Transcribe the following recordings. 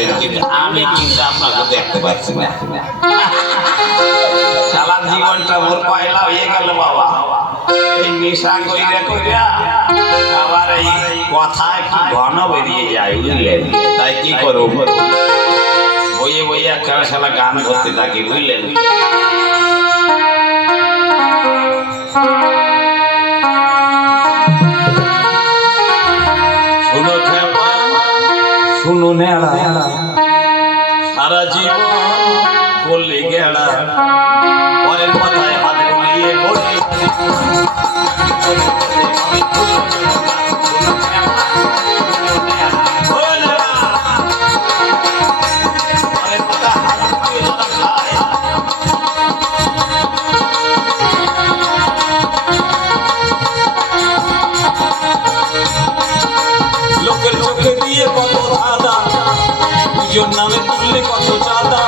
আছেন কিন্তু আমি কিন্তু আপনাকে দেখতে পাচ্ছি না। সারা জীবনটা মোর পয়লা হয়ে গেল, বাবা। বেরিয়ে যায় বুঝলেন তাই কি বইয়ে বইয়ে গান করতে থাকি বুঝলেন শুনো নেড়া সারা জীবন করলে গেড়া পরের কথায় হাত বুলিয়ে বলি। দুজন নামে তুললে কত চাঁদা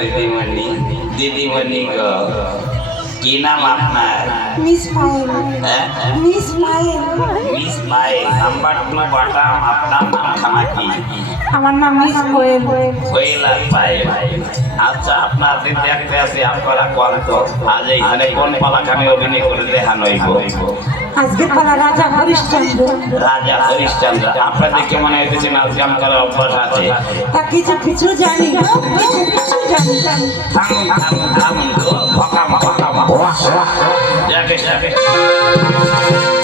दीदी मनी दीदी मनी का কি নাম আপনার মিস পায়েল হ্যাঁ miss Payal miss my number two বাটাম আপনার নাম খামাকি আমার নাম মিস কোয়েল হইলা পাই আচ্ছা আপনাদের দেখতে আছে আপনারা কোন তো আজ এইখানে কোন পালাখানে অভিনয় করে দেখানো হইব আজকে পালা রাজা হরিশ্চন্দ্র রাজা হরিশ্চন্দ্র আপনার দেখে মনে হইতেছে নাচ গান করার অভ্যাস আছে তা কিছু কিছু জানি কিছু কিছু জানি থামুন থামুন থামুন গো boss. Ya guys, ya guys.